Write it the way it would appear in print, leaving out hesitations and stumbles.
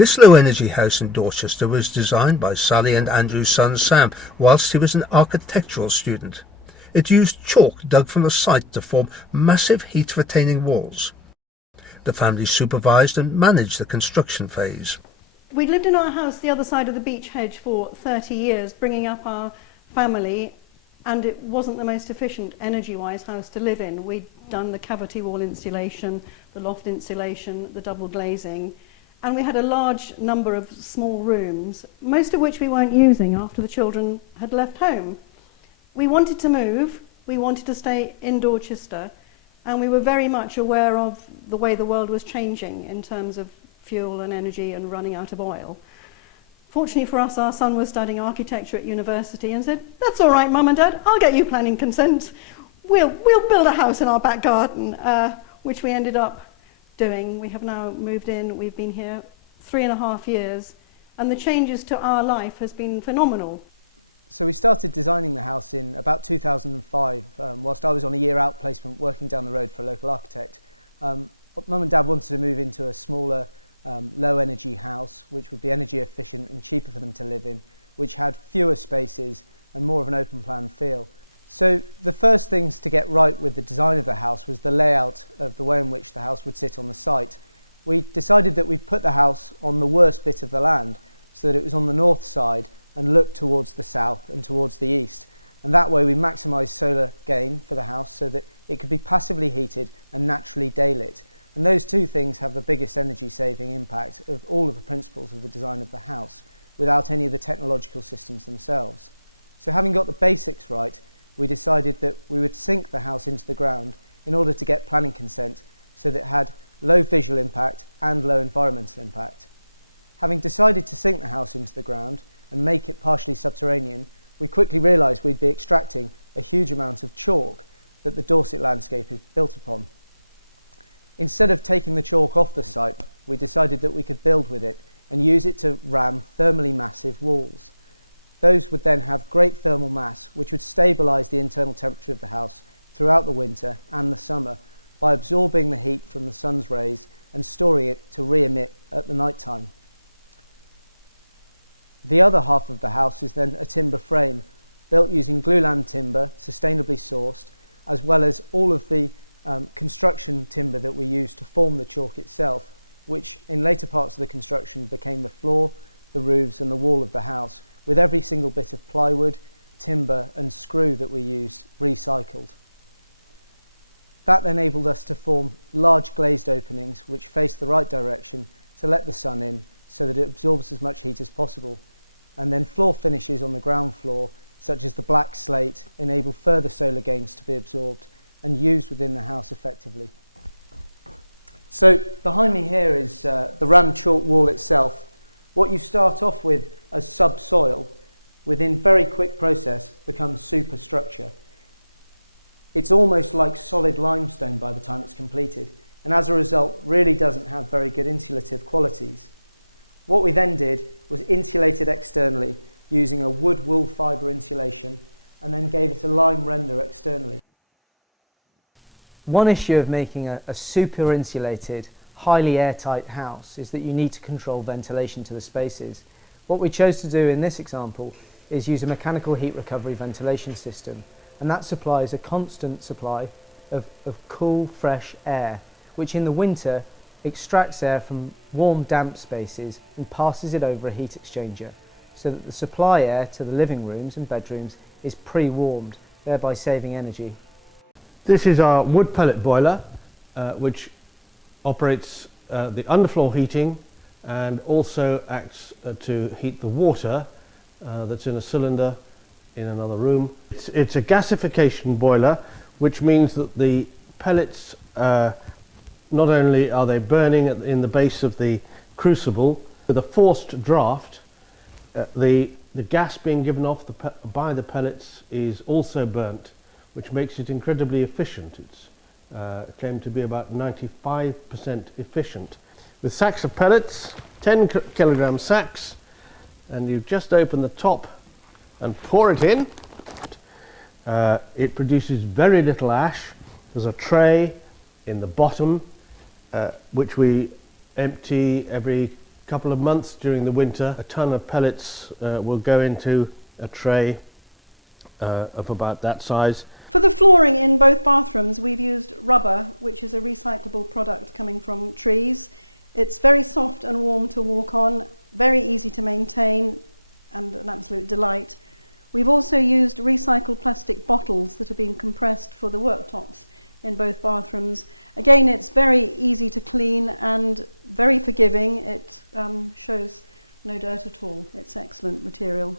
This low-energy house in Dorchester was designed by Sally and Andrew's son Sam whilst he was an architectural student. It used chalk dug from the site to form massive heat-retaining walls. The family supervised and managed the construction phase. We'd lived in our house the other side of the beech hedge for 30 years, bringing up our family, and it wasn't the most efficient energy-wise house to live in. We'd done the cavity wall insulation, the loft insulation, the double glazing, and we had a large number of small rooms, most of which we weren't using after the children had left home. We wanted to move, we wanted to stay in Dorchester, and we were very much aware of the way the world was changing in terms of fuel and energy and running out of oil. Fortunately for us, our son was studying architecture at university and said, "That's all right, Mum and Dad, I'll get you planning consent. We'll build a house in our back garden," which we ended up doing. We have now moved in. We've been here 3.5 years, and the changes to our life has been phenomenal. So we started designing the house in about 2005, whilst I was on a year-out placement working down the road for a local architect. Mum and Dad wanted to move into a smaller, low-energy house, which would be energy efficient and cheaper for them to live in, which had fewer spaces and more of an open-plan feel. So the first things to get right with the design of the house was the layout of the way in which the house would sit on the site. We decided that we'd put the house on the worst bit of the land so that it was on the north side and looked towards the south and towards the east. And that way we maximised solar gain for the house so that it could be passively heated and naturally daylit. And those two things have the biggest energy saving impact of all of the principles of the design of the house without any of the technological systems themselves. So having got the basics right, we decided that we would sink the house into the ground in order to get planning consent so that it had low visual impact and low environmental impact. Having decided to sink the house into the ground and make it partially subterranean, we quickly realised we'd be extracting a huge amount of chalk that the Dorset landscape is built upon. Instead of taking the chalk off the site, we decided that we could build with it and use it to ram thermally massive walls. Those would then have great thermal mass, which would stabilise the internal temperature of the house throughout the winter and the summer by absorbing the heat from the sun's rays and storing it to re-emit at the night time. The other half of the house is then a timber frame built using glulam timber, sustainably sourced, as well as all of the construction timber that we use to form the chalk itself, which in later parts of the construction became the floor, the roofs and the wall of the house, with every single bit of plywood, timber and screw that we used recycled. That then enabled us to form large glazed openings which face the right direction to let the sun in so that it absorbs as much heat as possible. And then floor finishes on the ground floor, such as the black slate, enable further solar gains to be absorbed and used within the house effectively. So behind me here is the ram chalk wall itself. What you start off with as subsoil, within very quick process becomes superstructure. It's almost like solid limestone by the time it's completed, and as a result really doesn't have very good insulative qualities. What we then did was insulate it externally using a wood wool fibre insulation and then gave it a lime render externally. One issue of making a super insulated, highly airtight house is that you need to control ventilation to the spaces. What we chose to do in this example is use a mechanical heat recovery ventilation system, and that supplies a constant supply of cool, fresh air, which in the winter extracts air from warm, damp spaces and passes it over a heat exchanger, so that the supply air to the living rooms and bedrooms is pre-warmed, thereby saving energy. This is our wood pellet boiler, which operates the underfloor heating and also acts to heat the water that's in a cylinder in another room. It's a gasification boiler, which means that the pellets, not only are they burning in the base of the crucible, with a forced draft, the gas being given off by the pellets is also burnt, which makes it incredibly efficient. It's claimed to be about 95% efficient. With sacks of pellets, 10 kilogram sacks, and you just open the top and pour it in. It produces very little ash. There's a tray in the bottom which we empty every couple of months during the winter, a ton of pellets will go into a tray of about that size. For the flooring in both bathrooms, we've used rubber, which is a recyclable product coming from trees. It's very soft and warm to walk on, very easy to maintain, and an absolute delight. We've also used recycled plastic bottles that have been compressed for the worktops in both bathrooms. Again, it's very easy to clean and very forgiving. It shows no dirt at all. It's excellent material.